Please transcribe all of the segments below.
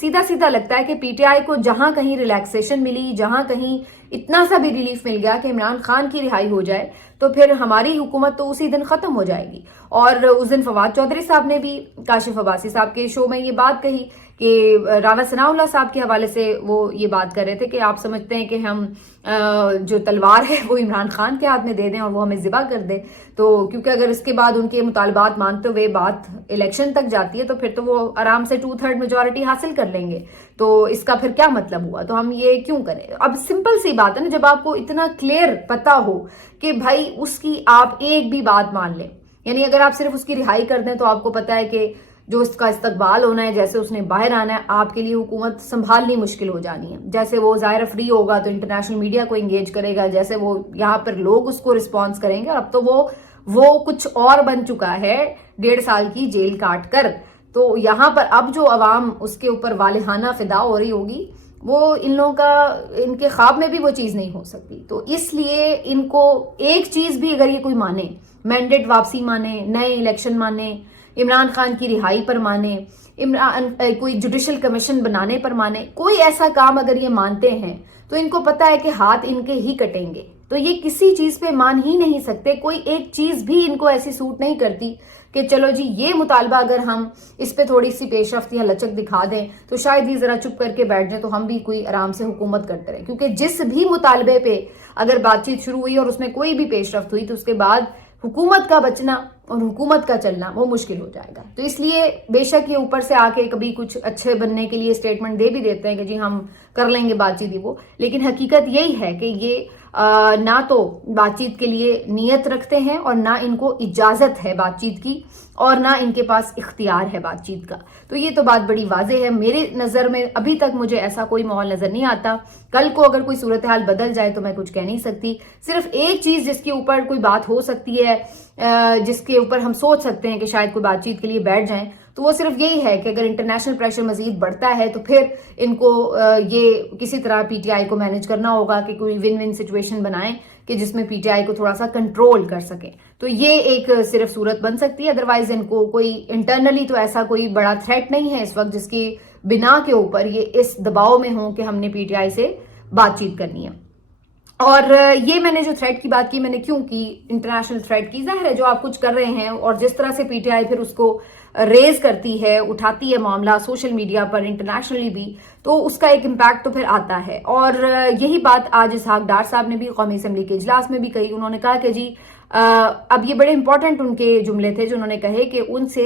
سیدھا سیدھا لگتا ہے کہ پی ٹی آئی کو جہاں کہیں ریلیکسیشن ملی, جہاں کہیں اتنا سا بھی ریلیف مل گیا کہ عمران خان کی رہائی ہو جائے, تو پھر ہماری حکومت تو اسی دن ختم ہو جائے گی. اور اس دن فواد چودھری صاحب نے بھی کاشف عباسی صاحب کے شو میں یہ بات کہی کہ رانا ثناء اللہ صاحب کے حوالے سے وہ یہ بات کر رہے تھے کہ آپ سمجھتے ہیں کہ ہم جو تلوار ہے وہ عمران خان کے ہاتھ میں دے دیں اور وہ ہمیں ذبح کر دے. تو کیونکہ اگر اس کے بعد ان کے مطالبات مانتے ہوئے بات الیکشن تک جاتی ہے تو پھر تو وہ آرام سے 2/3 میجورٹی حاصل کر لیں گے, تو اس کا پھر کیا مطلب ہوا, تو ہم یہ کیوں کریں. اب سمپل سی بات ہے نا, جب آپ کو اتنا کلیئر پتا ہو کہ بھائی اس کی آپ ایک بھی بات مان لیں, یعنی اگر آپ صرف اس کی رہائی کر دیں تو آپ کو پتا ہے کہ جو اس کا استقبال ہونا ہے, جیسے اس نے باہر آنا ہے, آپ کے لیے حکومت سنبھالنی مشکل ہو جانی ہے. جیسے وہ ظاہر فری ہوگا تو انٹرنیشنل میڈیا کو انگیج کرے گا, جیسے وہ یہاں پر لوگ اس کو رسپانس کریں گے. اب تو وہ کچھ اور بن چکا ہے 1.5 سال کی جیل کاٹ کر. تو یہاں پر اب جو عوام اس کے اوپر والہانہ فدا ہو رہی ہوگی, وہ ان لوگوں کا ان کے خواب میں بھی وہ چیز نہیں ہو سکتی. تو اس لیے ان کو ایک چیز بھی اگر یہ کوئی مانے, مینڈیٹ واپسی مانے, نئے الیکشن مانے, عمران خان کی رہائی پر مانے, کوئی جوڈیشل کمیشن بنانے پر مانے, کوئی ایسا کام اگر یہ مانتے ہیں تو ان کو پتا ہے کہ ہاتھ ان کے ہی کٹیں گے. تو یہ کسی چیز پہ مان ہی نہیں سکتے. کوئی ایک چیز بھی ان کو ایسی سوٹ نہیں کرتی کہ چلو جی یہ مطالبہ اگر ہم اس پہ تھوڑی سی پیش رفت یا لچک دکھا دیں تو شاید یہ ذرا چپ کر کے بیٹھ جائیں تو ہم بھی کوئی آرام سے حکومت کرتے رہیں. کیونکہ جس بھی مطالبے پہ اگر بات چیت شروع ہوئی اور اس میں کوئی بھی پیش رفت ہوئی تو اس کے بعد حکومت کا بچنا اور حکومت کا چلنا وہ مشکل ہو جائے گا. تو اس لیے بے شک یہ اوپر سے آ کے کبھی کچھ اچھے بننے کے لیے اسٹیٹمنٹ دے بھی دیتے ہیں کہ جی ہم کر لیں گے بات چیت, وہ لیکن حقیقت یہی ہے کہ یہ نہ تو بات چیت کے لیے نیت رکھتے ہیں اور نہ ان کو اجازت ہے بات چیت کی اور نہ ان کے پاس اختیار ہے بات چیت کا. تو یہ تو بات بڑی واضح ہے. میرے نظر میں ابھی تک مجھے ایسا کوئی ماحول نظر نہیں آتا. کل کو اگر کوئی صورتحال بدل جائے تو میں کچھ کہہ نہیں سکتی. صرف ایک چیز جس کے اوپر کوئی بات ہو سکتی ہے, جس کے اوپر ہم سوچ سکتے ہیں کہ شاید کوئی بات چیت کے لیے بیٹھ جائیں, تو وہ صرف یہی ہے کہ اگر انٹرنیشنل پریشر مزید بڑھتا ہے تو پھر ان کو یہ کسی طرح پی ٹی آئی کو مینج کرنا ہوگا کہ کوئی ون ون سچویشن بنائیں کہ جس میں پی ٹی آئی کو تھوڑا سا کنٹرول کر سکیں. تو یہ ایک صرف صورت بن سکتی ہے. ادروائز ان کو کوئی انٹرنلی تو ایسا کوئی بڑا تھریٹ نہیں ہے اس وقت جس کی بنا کے اوپر یہ اس دباؤ میں ہوں کہ ہم نے پی ٹی آئی سے بات چیت کرنی ہے. اور یہ میں نے جو تھریٹ کی بات کی, میں نے کیوں کی, انٹرنیشنل تھریٹ کی. ظاہر ہے جو آپ کچھ کر رہے ہیں اور جس طرح سے پی ٹی آئی پھر اس کو ریز کرتی ہے, اٹھاتی ہے معاملہ سوشل میڈیا پر, انٹرنیشنلی بھی, تو اس کا ایک امپیکٹ تو پھر آتا ہے. اور یہی بات آج اسحاق ڈار صاحب نے بھی قومی اسمبلی کے اجلاس میں بھی کہی. انہوں نے کہا کہ جی اب یہ بڑے امپورٹنٹ ان کے جملے تھے جو انہوں نے کہے کہ ان سے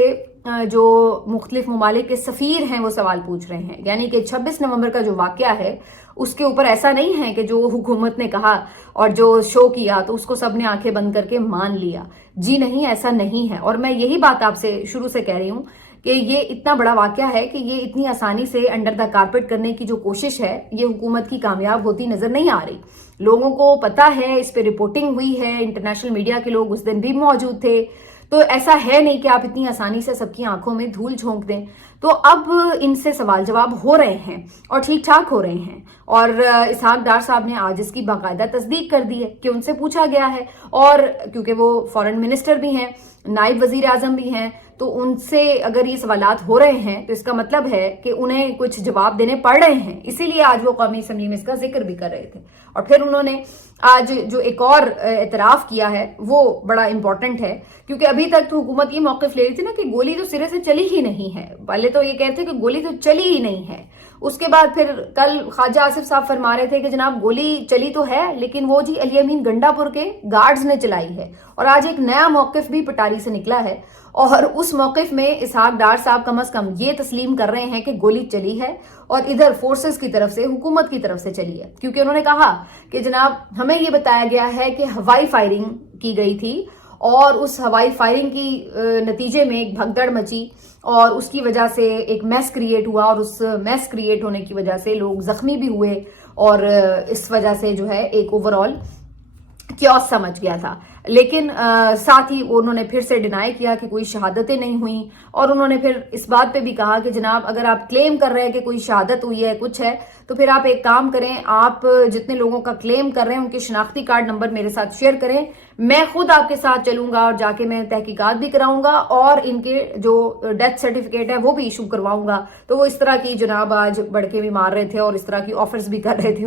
جو مختلف ممالک کے سفیر ہیں وہ سوال پوچھ رہے ہیں. یعنی کہ 26 نومبر کا جو واقعہ ہے اس کے اوپر ایسا نہیں ہے کہ جو حکومت نے کہا اور جو شو کیا تو اس کو سب نے آنکھیں بند کر کے مان لیا. جی نہیں, ایسا نہیں ہے. اور میں یہی بات آپ سے شروع سے کہہ رہی ہوں کہ یہ اتنا بڑا واقعہ ہے کہ یہ اتنی آسانی سے انڈر دا کارپیٹ کرنے کی جو کوشش ہے یہ حکومت کی کامیاب ہوتی نظر نہیں آ رہی. لوگوں کو پتا ہے, اس پہ رپورٹنگ ہوئی ہے, انٹرنیشنل میڈیا کے لوگ اس دن بھی موجود تھے. تو ایسا ہے نہیں کہ آپ اتنی آسانی سے سب کی آنکھوں میں دھول جھونک دیں. تو اب ان سے سوال جواب ہو رہے ہیں اور ٹھیک ٹھاک ہو رہے ہیں. اور اسحاق ڈار صاحب نے آج اس کی باقاعدہ تصدیق کر دی ہے کہ ان سے پوچھا گیا ہے, اور کیونکہ وہ فارن منسٹر بھی ہیں, نائب وزیر اعظم بھی ہیں, تو ان سے اگر یہ سوالات ہو رہے ہیں تو اس کا مطلب ہے کہ انہیں کچھ جواب دینے پڑ رہے ہیں. اسی لیے آج وہ قومی اسمبلی میں اس کا ذکر بھی کر رہے تھے. اور پھر انہوں نے آج جو ایک اور اعتراف کیا ہے وہ بڑا امپورٹنٹ ہے, کیونکہ ابھی تک تو حکومت یہ موقف لے رہی تھی نا کہ گولی تو سرے سے چلی ہی نہیں ہے. پہلے تو یہ کہتے کہ گولی تو چلی ہی نہیں ہے, اس کے بعد پھر کل خواجہ آصف صاحب فرما رہے تھے کہ جناب گولی چلی تو ہے لیکن وہ جی علی امین گنڈا پور کے گارڈز نے چلائی ہے. اور آج ایک نیا موقف بھی پٹاری سے نکلا ہے, اور اس موقف میں اسحاق ڈار صاحب کم از کم یہ تسلیم کر رہے ہیں کہ گولی چلی ہے اور ادھر فورسز کی طرف سے, حکومت کی طرف سے چلی ہے. کیونکہ انہوں نے کہا کہ جناب ہمیں یہ بتایا گیا ہے کہ ہوائی فائرنگ کی گئی تھی اور اس ہوائی فائرنگ کی نتیجے میں ایک بھگدڑ مچی اور اس کی وجہ سے ایک میس کریٹ ہوا, اور اس میس کریٹ ہونے کی وجہ سے لوگ زخمی بھی ہوئے, اور اس وجہ سے جو ہے ایک اوور آل کیوس سمجھ گیا تھا. لیکن ساتھ ہی انہوں نے پھر سے ڈینائی کیا کہ کوئی شہادتیں نہیں ہوئیں, اور انہوں نے پھر اس بات پہ بھی کہا کہ جناب اگر آپ کلیم کر رہے ہیں کہ کوئی شہادت ہوئی ہے, کچھ ہے, تو پھر آپ ایک کام کریں, آپ جتنے لوگوں کا کلیم کر رہے ہیں ان کے شناختی کارڈ نمبر میرے ساتھ شیئر کریں, میں خود آپ کے ساتھ چلوں گا اور جا کے میں تحقیقات بھی کراؤں گا اور ان کے جو ڈیتھ سرٹیفکیٹ ہے وہ بھی ایشو کرواؤں گا. تو وہ اس طرح کی جناب آج بڑکے بھی مار رہے تھے اور اس طرح کی آفرز بھی کر رہے تھے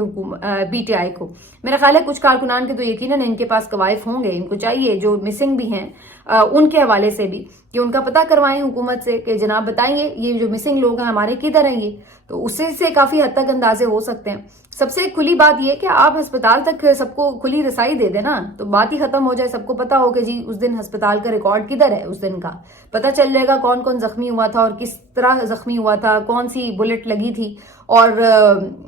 پی ٹی آئی کو. میرا خیال ہے کچھ کارکنان کے تو یقیناً ان کے پاس قوائف ہوں گے، ان کو چاہیے جو مسنگ بھی ہیں ان کے حوالے سے بھی کہ ان کا پتہ کروائیں حکومت سے کہ جناب بتائیے یہ جو مسنگ لوگ ہیں ہمارے کدھر ہیں یہ. تو اس سے کافی حد تک اندازے ہو سکتے ہیں. سب سے کھلی بات یہ کہ آپ ہسپتال تک سب کو کھلی رسائی دے دیں نا، تو بات ہی ختم ہو جائے. سب کو پتا ہو کہ جی اس دن ہسپتال کا ریکارڈ کدھر ہے، اس دن کا پتہ چل جائے گا کون کون زخمی ہوا تھا اور کس طرح زخمی ہوا تھا، کون سی بلٹ لگی تھی اور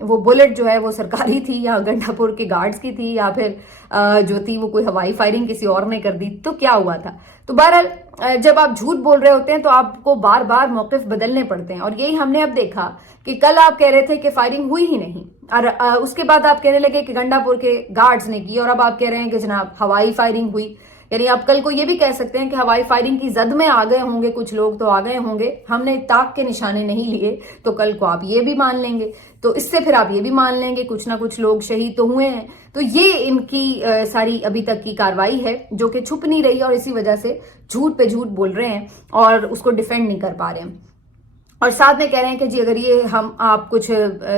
وہ بلٹ جو ہے وہ سرکاری تھی یا گنڈا پور کے گارڈز کی تھی یا پھر جو تھی وہ کوئی ہوائی فائرنگ کسی اور نے کر دی تو کیا ہوا تھا. تو بہرحال جب آپ جھوٹ بول رہے ہوتے ہیں تو آپ کو بار بار موقف بدلنے پڑتے ہیں، اور یہی ہم نے اب دیکھا کہ کل آپ کہہ رہے تھے کہ فائرنگ ہوئی ہی نہیں اور اس کے بعد آپ کہنے لگے کہ گنڈا پور کے گارڈز نے کی، اور اب آپ کہہ رہے ہیں کہ جناب ہوائی فائرنگ ہوئی. یعنی آپ کل کو یہ بھی کہہ سکتے ہیں کہ ہوائی فائرنگ کی زد میں آ گئے ہوں گے کچھ لوگ، تو آ گئے ہوں گے، ہم نے طاق کے نشانے نہیں لیے، تو کل کو آپ یہ بھی مان لیں گے، تو اس سے پھر آپ یہ بھی مان لیں گے کچھ نہ کچھ لوگ شہید تو ہوئے ہیں. تو یہ ان کی ساری ابھی تک کی کاروائی ہے جو کہ چھپ نہیں رہی اور اسی وجہ سے جھوٹ پہ جھوٹ بول رہے ہیں اور اس کو ڈیفینڈ نہیں کر پا رہے ہیں. اور ساتھ میں کہہ رہے ہیں کہ جی اگر یہ ہم آپ کچھ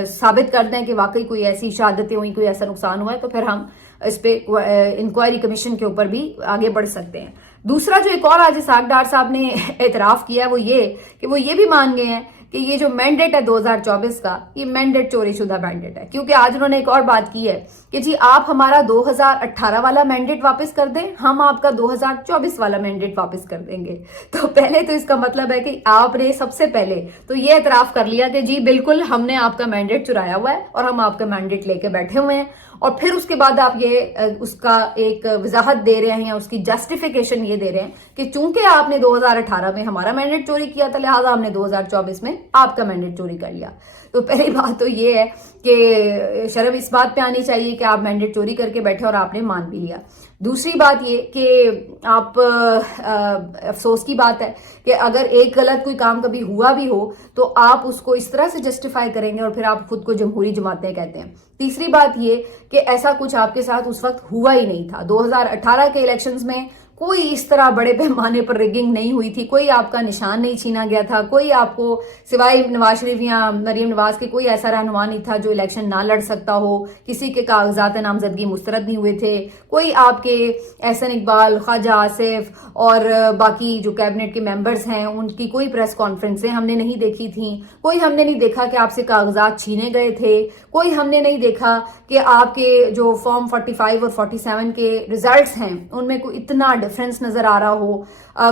ثابت کر دیں کہ واقعی کوئی ایسی شہادتیں ہوئی، کوئی ایسا نقصان ہوا ہے، تو پھر ہم اس پہ انکوائری کمیشن کے اوپر بھی آگے بڑھ سکتے ہیں. دوسرا جو ایک اور آج اسحاق ڈار صاحب نے اعتراف کیا وہ یہ کہ وہ یہ بھی مان گئے ہیں کہ یہ جو مینڈیٹ ہے 2024 کا، یہ مینڈیٹ چوری شدہ مینڈیٹ ہے. کیونکہ آج انہوں نے ایک اور بات کی ہے کہ جی آپ ہمارا 2018 والا مینڈیٹ واپس کر دیں، ہم آپ کا 2024 والا مینڈیٹ واپس کر دیں گے. تو پہلے تو اس کا مطلب ہے کہ آپ نے سب سے پہلے تو یہ اعتراف کر لیا کہ جی بالکل ہم نے آپ کا مینڈیٹ چرایا ہوا ہے اور ہم آپ کا مینڈیٹ لے کے بیٹھے ہوئے ہیں. اور پھر اس کے بعد آپ یہ اس کا ایک وضاحت دے رہے ہیں یا اس کی جسٹیفیکیشن یہ دے رہے ہیں کہ چونکہ آپ نے 2018 میں ہمارا مینڈیٹ چوری کیا تھا لہٰذا ہم نے 2024 میں آپ کا مینڈیٹ چوری کر لیا. تو پہلی بات تو یہ ہے کہ شرم اس بات پہ آنی چاہیے کہ آپ مینڈیٹ چوری کر کے بیٹھے اور آپ نے مان بھی لیا. دوسری بات یہ کہ آپ افسوس کی بات ہے کہ اگر ایک غلط کوئی کام کبھی ہوا بھی ہو تو آپ اس کو اس طرح سے جسٹیفائی کریں گے اور پھر آپ خود کو جمہوری جماعتیں کہتے ہیں. تیسری بات یہ کہ ایسا کچھ آپ کے ساتھ اس وقت ہوا ہی نہیں تھا. 2018 کے الیکشنز میں کوئی اس طرح بڑے پیمانے پر ریگنگ نہیں ہوئی تھی، کوئی آپ کا نشان نہیں چھینا گیا تھا، کوئی آپ کو سوائے نواز شریف یا مریم نواز کے کوئی ایسا رہنما نہیں تھا جو الیکشن نہ لڑ سکتا ہو، کسی کے کاغذات نامزدگی مسترد نہیں ہوئے تھے، کوئی آپ کے احسن اقبال، خواجہ آصف اور باقی جو کیبنٹ کے ممبرز ہیں ان کی کوئی پریس کانفرنسیں ہم نے نہیں دیکھی تھیں، کوئی ہم نے نہیں دیکھا کہ آپ سے کاغذات چھینے گئے تھے، کوئی ہم نے نہیں دیکھا کہ آپ کے جو فارم 45 اور 47 کے ریزلٹس ہیں ان میں کوئی اتنا ڈفرینس نظر آ رہا ہو.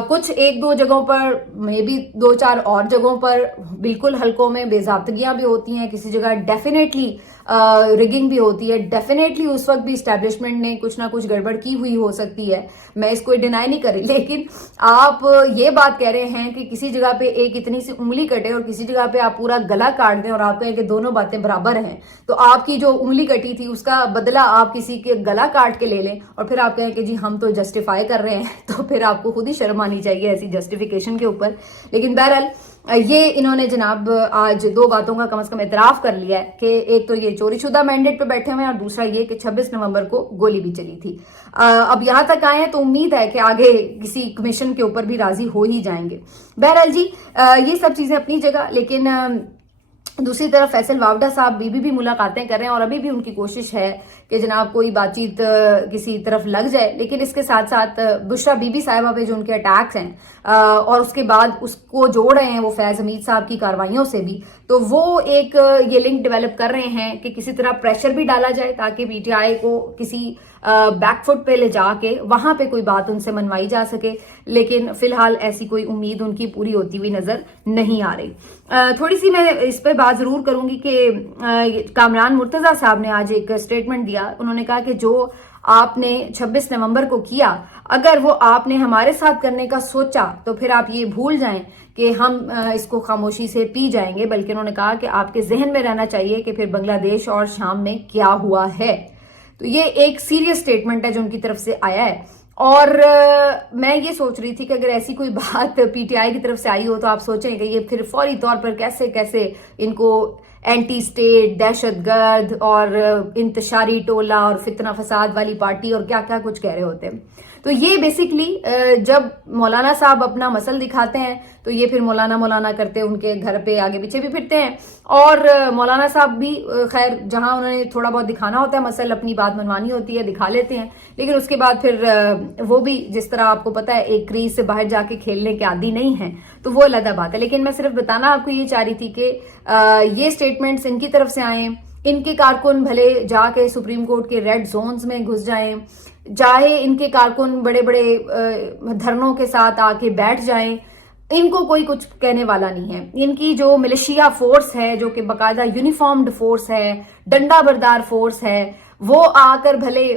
کچھ ایک دو جگہوں پر میں بھی 2-4 اور جگہوں پر بالکل حلقوں میں بے ضابطگیاں بھی ہوتی ہیں، کسی جگہ ڈیفینیٹلی ریگنگ بھی ہوتی ہے، ڈیفینیٹلی اس وقت بھی اسٹیبلشمنٹ نے کچھ نہ کچھ گڑبڑ کی ہوئی ہو سکتی ہے، میں اس کو ڈینائی نہیں کر رہی. لیکن آپ یہ بات کہہ رہے ہیں کہ کسی جگہ پہ ایک اتنی سی انگلی کٹے اور کسی جگہ پہ آپ پورا گلا کاٹ دیں اور آپ کہیں کہ دونوں باتیں برابر ہیں، تو آپ کی جو انگلی کٹی تھی اس کا بدلہ آپ کسی کے گلا کاٹ کے لے لیں اور پھر آپ کہیں کہ جی ہم تو جسٹیفائی کر رہے ہیں، تو پھر آپ کو خود ہی شرم آنی چاہیے ایسی جسٹیفیکیشن کے اوپر. لیکن بہرحال یہ انہوں نے جناب آج 2 باتوں کا کم از کم اعتراف کر لیا ہے کہ ایک تو یہ چوری شدہ مینڈیٹ پہ بیٹھے ہوئے ہیں اور دوسرا یہ کہ 26 نومبر کو گولی بھی چلی تھی. اب یہاں تک آئے ہیں تو امید ہے کہ آگے کسی کمیشن کے اوپر بھی راضی ہو ہی جائیں گے. بہرحال جی یہ سب چیزیں اپنی جگہ، لیکن دوسری طرف فیصل واوڈا صاحب بھی ملاقاتیں کر رہے ہیں اور ابھی بھی ان کی کوشش ہے کہ جناب کوئی بات چیت کسی طرف لگ جائے. لیکن اس کے ساتھ ساتھ بشرا بی بی صاحبہ پہ جو ان کے اٹیکس ہیں اور اس کے بعد اس کو جوڑ رہے ہیں وہ فیض حمید صاحب کی کاروائیوں سے بھی، تو وہ ایک یہ لنک ڈیولپ کر رہے ہیں کہ کسی طرح پریشر بھی ڈالا جائے تاکہ پی ٹی آئی کو کسی بیک فٹ پہ لے جا کے وہاں پہ کوئی بات ان سے منوائی جا سکے. لیکن فی الحال ایسی کوئی امید ان کی پوری ہوتی ہوئی نظر نہیں آ رہی. تھوڑی سی میں اس پہ بات ضرور کروں گی کہ کامران مرتضیٰ صاحب نے آج ایک اسٹیٹمنٹ دیا. انہوں نے کہا کہ جو آپ نے 26 نومبر کو کیا اگر وہ آپ نے ہمارے ساتھ کرنے کا سوچا تو پھر آپ یہ بھول جائیں کہ ہم اس کو خاموشی سے پی جائیں گے، بلکہ انہوں نے کہا کہ آپ کے ذہن میں رہنا چاہیے کہ پھر بنگلہ دیش اور شام میں کیا ہوا ہے. تو یہ ایک سیریس سٹیٹمنٹ ہے جو ان کی طرف سے آیا ہے. اور میں یہ سوچ رہی تھی کہ اگر ایسی کوئی بات پی ٹی آئی کی طرف سے آئی ہو تو آپ سوچیں کہ یہ پھر فوری طور پر کیسے ان کو اینٹی اسٹیٹ، دہشت گرد اور انتشاری ٹولہ اور فتنہ فساد والی پارٹی اور کیا کیا کچھ کہہ رہے ہوتے ہیں. تو یہ بیسکلی جب مولانا صاحب اپنا مسل دکھاتے ہیں تو یہ پھر مولانا کرتے ہیں، ان کے گھر پہ آگے پیچھے بھی پھرتے ہیں. اور مولانا صاحب بھی خیر جہاں انہوں نے تھوڑا بہت دکھانا ہوتا ہے مسل، اپنی بات منوانی ہوتی ہے، دکھا لیتے ہیں، لیکن اس کے بعد پھر وہ بھی جس طرح آپ کو پتا ہے ایک کریز سے باہر جا کے کھیلنے کے عادی نہیں ہیں، تو وہ علیحدہ بات ہے. لیکن میں صرف بتانا آپ کو یہ چاہ رہی تھی کہ یہ سٹیٹمنٹس ان کی طرف سے آئیں، ان کے کارکن بھلے جا کے سپریم کورٹ کے ریڈ زونز میں گھس جائیں، چاہے ان کے کارکن بڑے بڑے دھرنوں کے ساتھ آ کے بیٹھ جائیں، ان کو کوئی کچھ کہنے والا نہیں ہے. ان کی جو ملیشیا فورس ہے، جو کہ باقاعدہ یونیفارمڈ فورس ہے، ڈنڈا بردار فورس ہے، وہ آ کر بھلے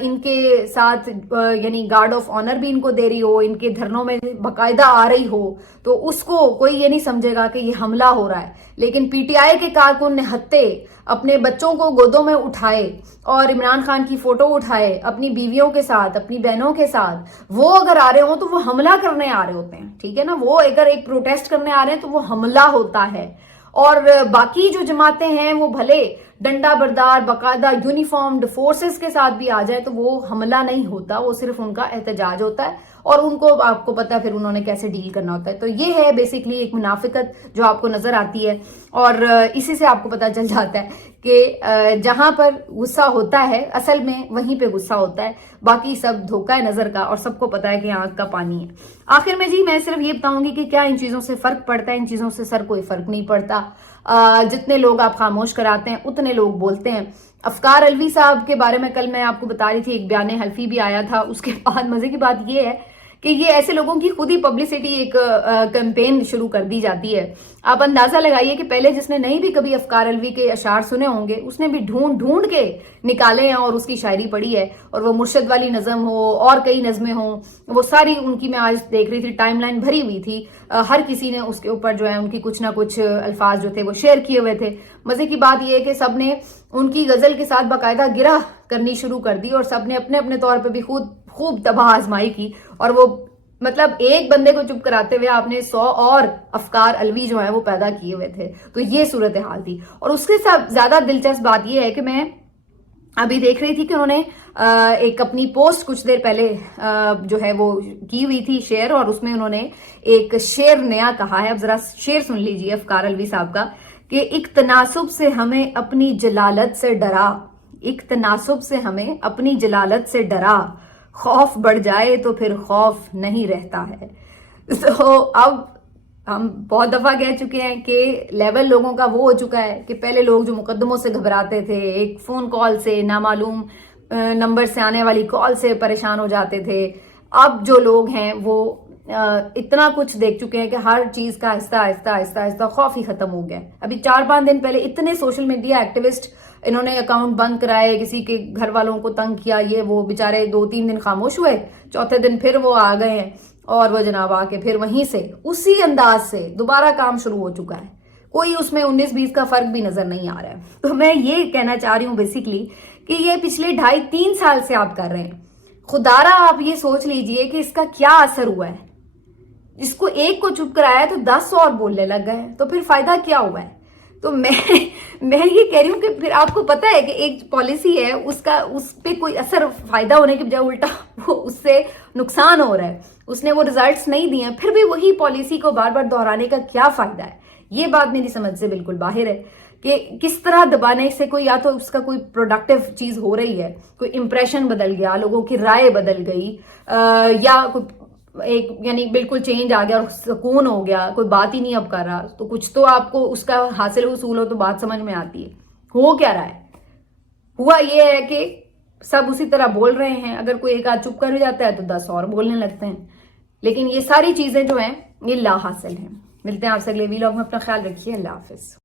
ان کے ساتھ یعنی گارڈ آف آنر بھی ان کو دے رہی ہو، ان کے دھرنوں میں باقاعدہ آ رہی ہو، تو اس کو کوئی یہ نہیں سمجھے گا کہ یہ حملہ ہو رہا ہے. لیکن پی ٹی آئی کے کارکن نہتے اپنے بچوں کو گودوں میں اٹھائے اور عمران خان کی فوٹو اٹھائے اپنی بیویوں کے ساتھ، اپنی بہنوں کے ساتھ، وہ اگر آ رہے ہوں تو وہ حملہ کرنے آ رہے ہوتے ہیں. ٹھیک ہے نا، وہ اگر ایک پروٹیسٹ کرنے آ رہے ہیں تو وہ حملہ ہوتا ہے. اور باقی جو جماعتیں ہیں وہ بھلے ڈنڈا بردار باقاعدہ یونیفارمڈ فورسز کے ساتھ بھی آ جائے تو وہ حملہ نہیں ہوتا، وہ صرف ان کا احتجاج ہوتا ہے، اور ان کو آپ کو پتا پھر انہوں نے کیسے ڈیل کرنا ہوتا ہے. تو یہ ہے بیسکلی ایک منافقت جو آپ کو نظر آتی ہے، اور اسی سے آپ کو پتا چل جاتا ہے کہ جہاں پر غصہ ہوتا ہے اصل میں وہیں پہ غصہ ہوتا ہے، باقی سب دھوکہ ہے نظر کا، اور سب کو پتا ہے کہ آنکھ کا پانی ہے. آخر میں جی میں صرف یہ بتاؤں گی کہ کیا ان چیزوں سے فرق پڑتا ہے؟ ان چیزوں سے سر کوئی فرق نہیں پڑتا. جتنے لوگ آپ خاموش کراتے ہیں اتنے لوگ بولتے ہیں. افکار الوی صاحب کے بارے میں کل میں آپ کو بتا رہی تھی، ایک بیان حلفی بھی آیا تھا. اس کے بعد مزے کی بات یہ ہے کہ یہ ایسے لوگوں کی خود ہی پبلسٹی ایک کیمپین شروع کر دی جاتی ہے. آپ اندازہ لگائیے کہ پہلے جس نے نہیں بھی کبھی افکار الوی کے اشعار سنے ہوں گے اس نے بھی ڈھونڈ ڈھونڈ کے نکالے ہیں اور اس کی شاعری پڑھی ہے. اور وہ مرشد والی نظم ہو اور کئی نظمیں ہوں، وہ ساری ان کی میں آج دیکھ رہی تھی ٹائم لائن بھری ہوئی تھی. ہر کسی نے اس کے اوپر جو ہے ان کی کچھ نہ کچھ الفاظ جو تھے وہ شیئر کیے ہوئے تھے. مزے کی بات یہ ہے کہ سب نے ان کی غزل کے ساتھ باقاعدہ گرہ کرنی شروع کر دی، اور سب نے اپنے اپنے طور پہ بھی خوب تباہ آزمائی کی. اور وہ مطلب ایک بندے کو چپ کراتے ہوئے آپ نے 100 اور افکار الوی جو ہیں وہ پیدا کیے ہوئے تھے. تو یہ صورتحال تھی. اور اس کے ساتھ زیادہ دلچسپ بات یہ ہے کہ میں ابھی دیکھ رہی تھی کہ انہوں نے ایک اپنی پوسٹ کچھ دیر پہلے جو ہے وہ کی ہوئی تھی شیئر، اور اس میں انہوں نے ایک شعر نیا کہا ہے. اب ذرا شعر سن لیجئے افکار الوی صاحب کا کہ ایک تناسب سے ہمیں اپنی جلالت سے ڈرا، ایک تناسب سے ہمیں اپنی جلالت سے ڈرا، خوف بڑھ جائے تو پھر خوف نہیں رہتا ہے. تو اب ہم بہت دفعہ کہہ چکے ہیں کہ لیول لوگوں کا وہ ہو چکا ہے کہ پہلے لوگ جو مقدموں سے گھبراتے تھے، ایک فون کال سے، نامعلوم نمبر سے آنے والی کال سے پریشان ہو جاتے تھے، اب جو لوگ ہیں وہ اتنا کچھ دیکھ چکے ہیں کہ ہر چیز کا آہستہ آہستہ آہستہ آہستہ خوف ہی ختم ہو گیا. ابھی 4-5 دن پہلے اتنے سوشل میڈیا ایکٹیوسٹ انہوں نے اکاؤنٹ بند کرائے، کسی کے گھر والوں کو تنگ کیا، یہ وہ بیچارے 2-3 دن خاموش ہوئے، چوتھے دن پھر وہ آ گئے ہیں، اور وہ جناب آ کے پھر وہیں سے اسی انداز سے دوبارہ کام شروع ہو چکا ہے. کوئی اس میں 19-20 کا فرق بھی نظر نہیں آ رہا ہے. تو میں یہ کہنا چاہ رہی ہوں بیسکلی کہ یہ پچھلے 2.5-3 سال سے آپ کر رہے ہیں. خدارا آپ یہ سوچ لیجئے کہ اس کا کیا اثر ہوا ہے. جس کو ایک کو چپ کرایا تو 10 اور بولنے لگ گئے، تو پھر فائدہ کیا ہوا ہے؟ تو میں یہ کہہ رہی ہوں کہ پھر آپ کو پتا ہے کہ ایک پالیسی ہے، اس پہ کوئی اثر فائدہ ہونے کے بجائے الٹا وہ اس سے نقصان ہو رہا ہے. اس نے وہ ریزلٹس نہیں دیے، پھر بھی وہی پالیسی کو بار بار دہرانے کا کیا فائدہ ہے؟ یہ بات میری سمجھ سے بالکل باہر ہے کہ کس طرح دبانے سے کوئی یا تو اس کا کوئی پروڈکٹیو چیز ہو رہی ہے، کوئی امپریشن بدل گیا، لوگوں کی رائے بدل گئی، یا کوئی ایک یعنی بالکل چینج آ گیا اور سکون ہو گیا، کوئی بات ہی نہیں اب کر رہا. تو کچھ تو آپ کو اس کا حاصل حصول ہو تو بات سمجھ میں آتی ہے. ہو کیا رہا ہے؟ ہوا یہ ہے کہ سب اسی طرح بول رہے ہیں. اگر کوئی ایک آدھ چپ کر جاتا ہے تو 10 اور بولنے لگتے ہیں. لیکن یہ ساری چیزیں جو ہیں یہ لا حاصل ہیں. ملتے ہیں آپ سے اگلے ویلاگ میں. اپنا خیال رکھیے. اللہ حافظ.